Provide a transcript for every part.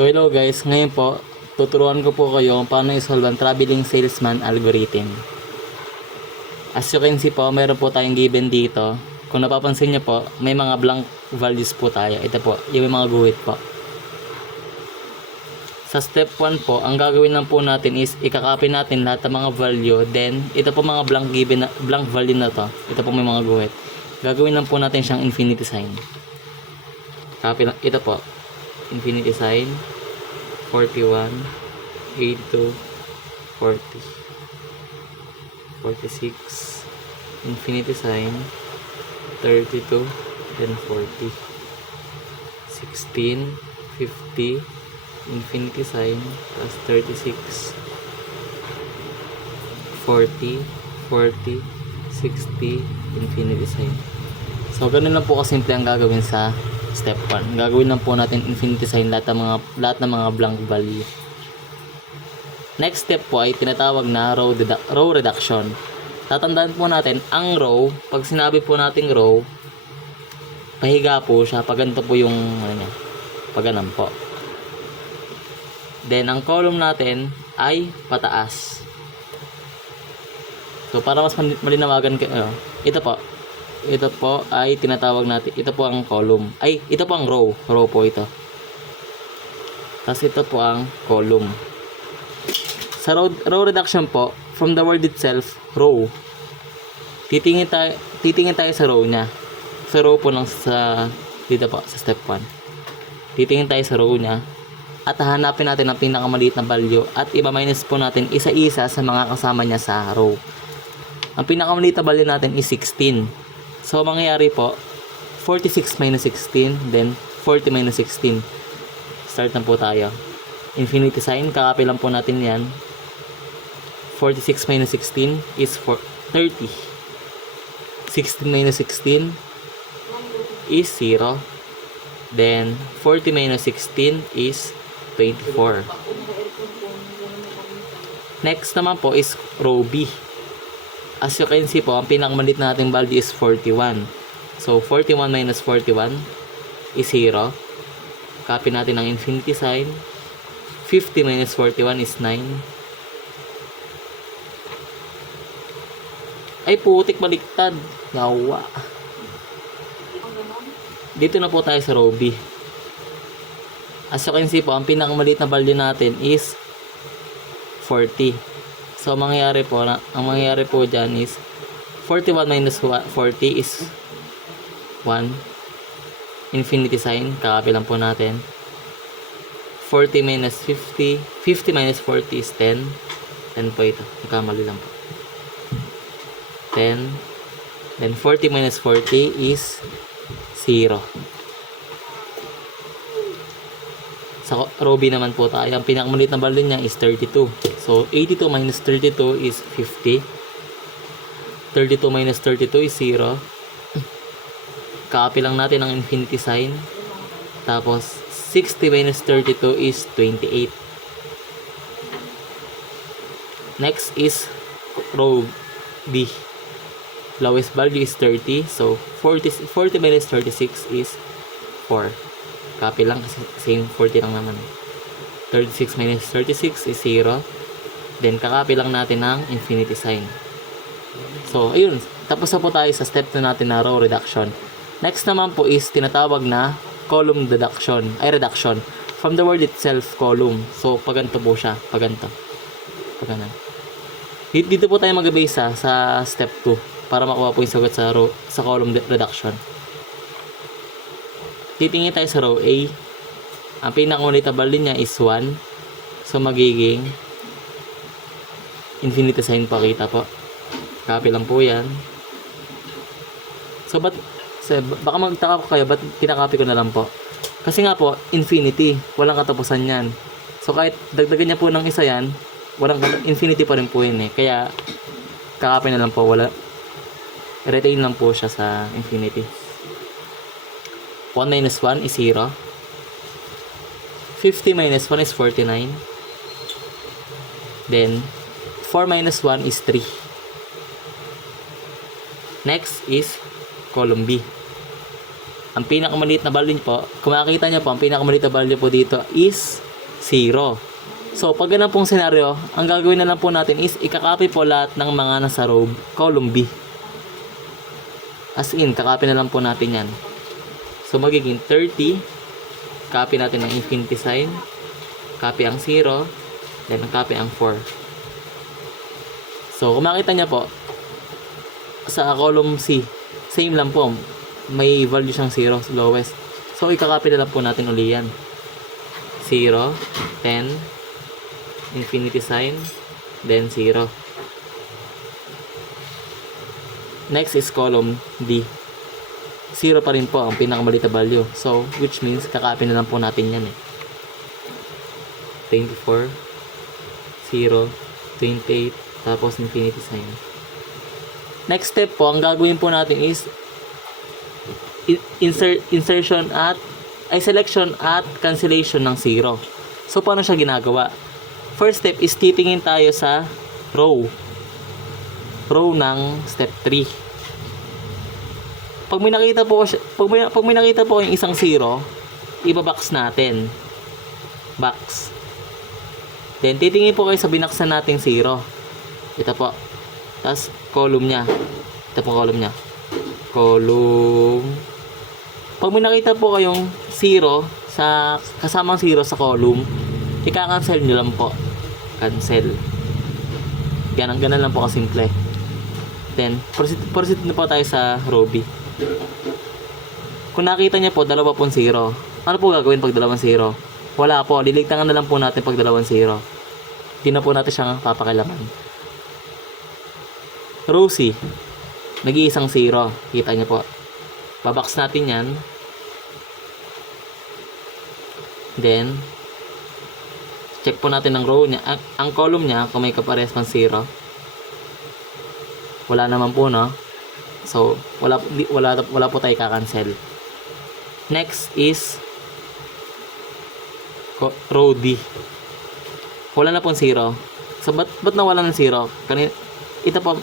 So hello guys, ngayon po tuturuan ko po kayo kung paano i-solve ang traveling salesman algorithm. As you can see po, meron po tayong given dito. Kung napapansin nyo po, may mga blank values po tayo. Ito po, yung may mga guhit po. Sa step 1 po, ang gagawin lang po natin is ikakopy natin lahat ng mga value. Then, ito po mga blank value na to. Ito po may mga guhit. Gagawin lang po natin siyang infinity sign. Copy lang, ito po. Infinity sign. 41, 82, 40. 46, infinity sign, 32, then 40, 16, 50, infinity sign, plus 36, 40, 40, 60, infinity sign. So, ganun lang po kasimple ang gagawin sa step 1. Gagawin lang po natin infinity sign lahat ng mga blank value. Next step po ay tinatawag na row reduction. Tatandaan po natin, ang row, pag sinabi po nating row, pahiga po siya, pag ganito po yung, pag ganun po. Then, ang column natin ay pataas. So, para mas malinawagan kayo, ito po ay tinatawag natin, ito po ang column. Ay, ito po ang row. Row po ito. Tapos ito po ang column. Sa row reduction po, from the word itself, row. Titingin tayo sa row niya. Sa row po dito po, sa step 1. Titingin tayo sa row niya. At hahanapin natin ang pinakamaliit na value. At iba-minus po natin isa-isa sa mga kasama niya sa row. Ang pinakamaliit na value natin is 16. So, mangyayari po, 46 minus 16, then 40 minus 16. Start na po tayo. Infinity sign, kakapil lang po natin yan. 46 minus 16 is 30. 16 minus 16 is 0. Then, 40 minus 16 is 24. Next naman po is row B. As you can see po, ang pinakamaliit nating value is 41. So, 41 minus 41 is 0. Copy natin ang infinity sign. 50 minus 41 is 9. Ay, putik, baliktad. Yawa. Dito na po tayo sa row B. As you can see po, ang pinakamaliit na value natin is 40. So, ang mangyayari po dyan is 41 minus 40 is 1. Infinity sign, kakapil lang po natin. 40 minus 50. 50 minus 40 is 10. 10 po ito. Nakamali lang po. 10. Then 40 minus 40 is 0. Sa row B naman po tayo. Ang pinakamaliit na value niya is 32. So, 82 minus 32 is 50. 32 minus 32 is 0. Copy lang natin ang infinity sign. Tapos, 60 minus 32 is 28. Next is row B. Lowest value is 30. So, 40 minus 36 is 4. Copy lang kasi same 40 lang naman. 36 minus 36 is 0. Then, kakopy lang natin ng infinity sign. So, ayun. Tapos na po tayo sa step 2 natin na row reduction. Next naman po is tinatawag na column reduction. Reduction. From the word itself, column. So, paganto po siya. Paganto. Pagana. Dito po tayo mag-base sa step 2 para makuha po yung sagot sa column reduction. Titingin tayo sa row A. Ang pinakaunit na value niya is 1. So, magiging infinity sign pakita po. Copy lang po yan. So, baka magtaka ko kayo, ba't kinakopy ko na lang po? Kasi nga po, infinity. Walang katapusan yan. So, kahit dagdagan niya po ng isa yan, infinity pa rin po yun eh. Kaya, kakopy na lang po. Retain lang po siya sa infinity. 1 minus 1 is 0. 50 minus 1 is 49. Then, 4 minus 1 is 3. Next is column B. Ang pinakamaliit na value po, kung makikita nyo po, ang pinakamaliit na value po dito is 0. So, pag ganun pong senaryo, ang gagawin na lang po natin is ikakopy po lahat ng mga nasa row, column B. As in, kakopy na lang po natin yan. So, magiging 30, copy natin ng infinity sign, copy ang 0, then copy ang 4. So, kung makita niya po, sa column C, same lang po, may value siyang 0 sa lowest. So, ikakopy na lang po natin uli yan. 0, 10, infinity sign, then 0. Next is column D. 0 pa rin po ang pinakamaliit na value. So, which means, kakopy na lang po natin yan 24, 0, 28, tapos infinity sign. Next step po, ang gagawin po natin is selection at cancellation ng 0. So, paano siya ginagawa? First step is titingin tayo sa row ng step 3. Pag may nakita po yung isang 0, ibabox natin. Box. Then, titingin po kayo sa binaksan nating 0. Ito po. Tapos, column niya. Ito po column niya. Column. Pag may nakita po kayong 0, kasamang 0 sa column, ika-cancel nyo lang po. Cancel. Ganun lang po kasimple. Then, proceed na po tayo sa row B. Kung nakita niya po, dalawa pong 0. Ano po gagawin pag dalawang 0? Wala po. Liligtangan na lang po natin pag dalawang 0. Hindi na po natin siyang papakilaman. Row C. Nag-iisang 0. Kita niyo po. Babox natin yan. Then, check po natin ang row niya. Ang column niya, kung may kapares pang 0. Wala naman po, no? So, wala po tayo kakancel. Next is row D. Wala na pong 0. So, ba't nawala ng 0? Ito po,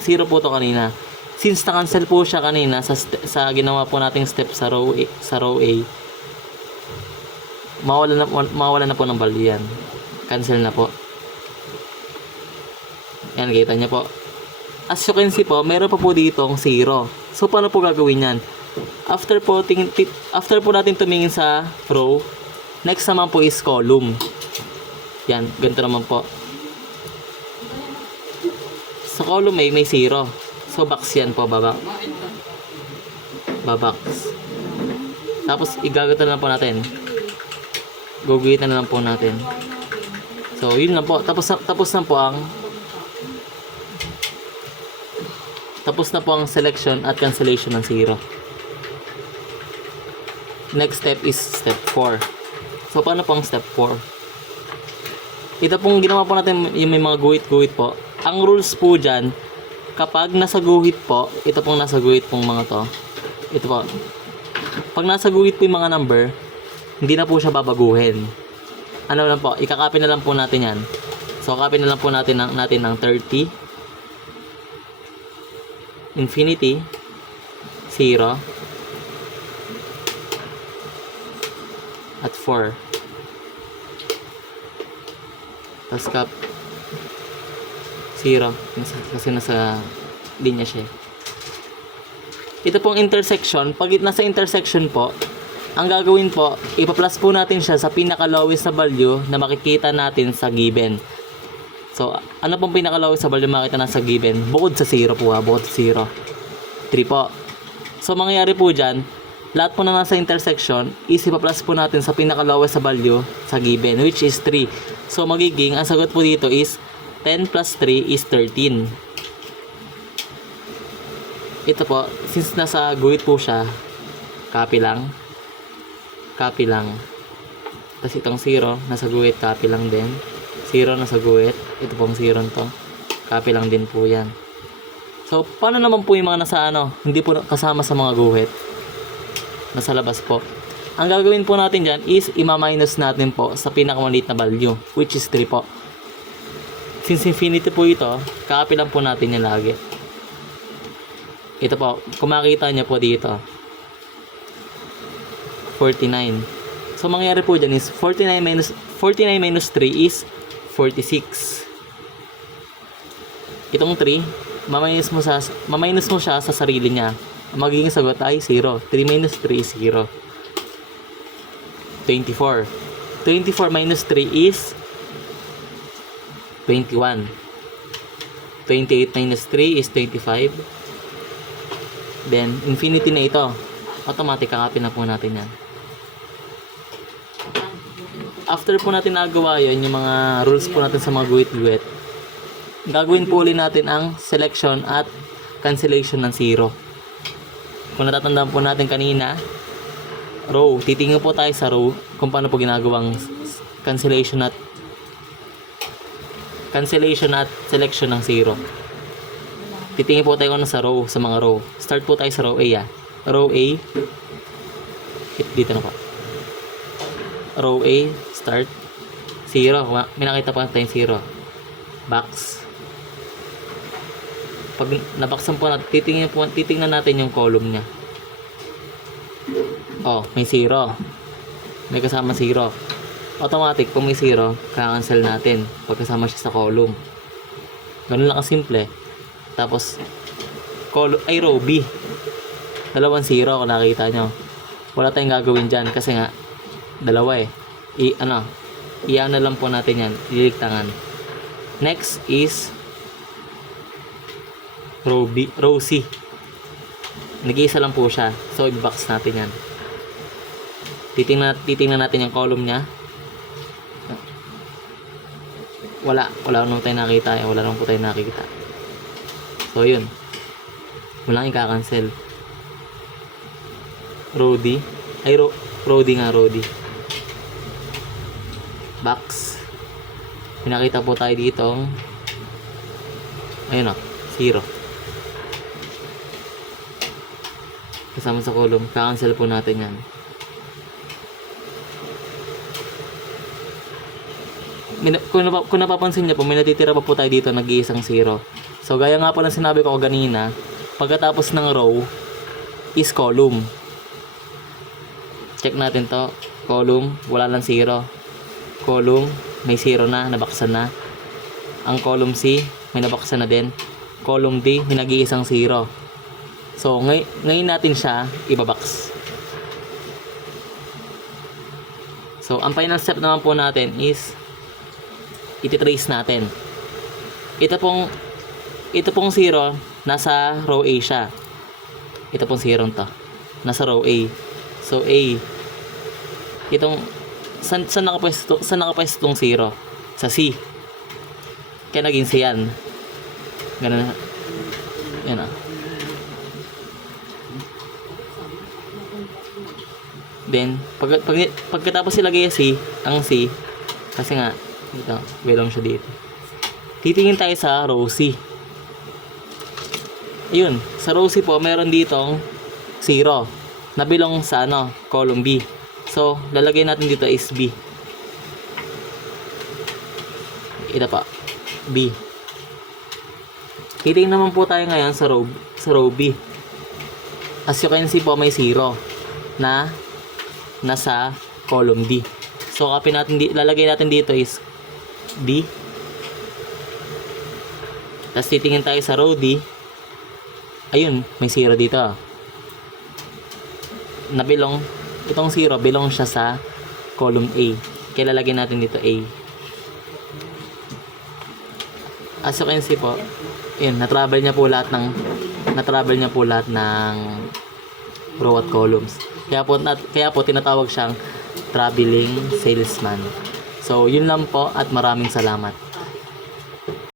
0 po to kanina. Since na-cancel po siya kanina sa ginawa po nating step sa row A, mawala na po ng value yan. Cancel na po. Yan, kita niya po. As you can see po, meron pa po ditong 0. So, paano po gagawin yan? After po natin tumingin sa row, next naman po is column. Yan, ganito naman po. Sa column A, may 0. So, box yan po, babox. Tapos, igagata na lang po natin. Guguhitan na lang po natin. So, yun lang po. Tapos na po ang selection at cancellation ng 0. Next step is step 4. So, paano po ang step 4? Ito pong ginawa po natin yung may mga guhit-guhit po. Ang rules po dyan, kapag nasa guhit po, ito pong nasa guhit pong mga to. Ito po. Pag nasa guhit po yung mga number, hindi na po siya babaguhin. Ano lang po, ikakopy na lang po natin yan. So, copy na lang po natin ng 30. Infinity. 0. At 4. Tapos 0. Kasi nasa linya siya. Ito pong intersection. Pag nasa intersection po, ang gagawin po, ipa-plus po natin siya sa pinaka-lowest na value na makikita natin sa given. So, ano pong pinaka-lowest na value makikita na sa given? Bukod sa 0 po ha. Bukod sa 0. 3 po. So, mangyayari po dyan, lahat po na nasa intersection is ipa-plus po natin sa pinaka-lowest na value sa given, which is 3. So, magiging, ang sagot po dito is 10 plus 3 is 13. Ito po, since nasa guhit po siya, copy lang. Tapos itong 0, nasa guhit, copy lang din. 0 nasa guhit. Ito pong 0 to. Copy lang din po yan. So, paano naman po yung mga nasa hindi po kasama sa mga guhit? Nasa labas po. Ang gagawin po natin dyan is ima-minus natin po sa pinakamaliit na value, which is 3 po. Since infinity po ito, copy lang po natin yan lagi. Ito po, kung makita nyo po dito, 49. So, mangyayari po dyan is 49 minus 3 is 46. Itong 3, maminus mo siya sa sarili niya. Ang magiging sagot ay 0. 3 minus 3 is 0. 24. 24 minus 3 is 21. 28 minus 3 is 25. Then, infinity na ito. Automatic, kakapin na po natin yan. After po natin nagawa yun, yung mga rules po natin sa mga guhit-guhit, gagawin po ulit natin ang selection at cancellation ng 0. Kung natatandaan po natin kanina, row, titingin po tayo sa row kung paano po ginagawang cancellation at selection ng 0. Titingin po tayo sa row, sa mga row. Start po tayo sa row A. Row A, dito na po. Row A, start 0. May nakita pa tayong 0. Box. Pag nabaksan po natin, titingnan natin yung column niya. Oh, may 0. May kasama 0. Automatic, kung may 0, kakancel natin pag kasama siya sa column. Ganun lang kasimple. Tapos, row B. Dalawang 0 kung nakita nyo. Wala tayong gagawin dyan kasi nga, dalawa eh. Iyan na lang po natin yan. Ililigtangan. Next is row C. Nag-iisa lang po siya. So, i-box natin yan. Titingnan natin yung column niya. Wala naman tayo nakita. Wala naman po tayo nakikita. So, yun. Walang i-cancel. Row D. Row D nga, row D. Box. Pinakita po tayo dito. Ayun o. 0. Kasama sa column. Cancel po natin yan. Kung napapansin niyo po, may natitira pa po tayo dito, nag-iisang 0. So, gaya nga po ng sinabi ko kanina, pagkatapos ng row is column. Check natin to. Column, wala lang 0. Column, may 0 na, nabaksan na. Ang column C, may nabaksan na din. Column D, may nag-iisang 0. So, ngayon natin siya ibabox. So, ang final step naman po natin is iti-trace natin. Ito pong 0, nasa row A siya. Ito pong 0 to. Nasa row A. So, A. Saan nakapwesto tong 0? Sa C. Kaya naging C yan. Ganun. Yan ah. Then, pagkatapos ilagay ang C, kasi nga, ito, belong siya dito. Titingin tayo sa row C. Ayun, sa row C po, meron ditong 0 na belong sa column B. So, lalagay natin dito is B. Ito pa, B. Titingin naman po tayo ngayon sa row B. As you can see po, may 0 na nasa column D. So, lalagay natin dito is D. Tapos titingin tayo sa row D. Ayun, may 0 dito. Itong 0, belong siya sa column A. Kaya lalagay natin dito A. As you can see po, yun, na-travel niya po lahat ng row at columns. Kaya po tinatawag siyang traveling salesman. So, yun lang po at maraming salamat.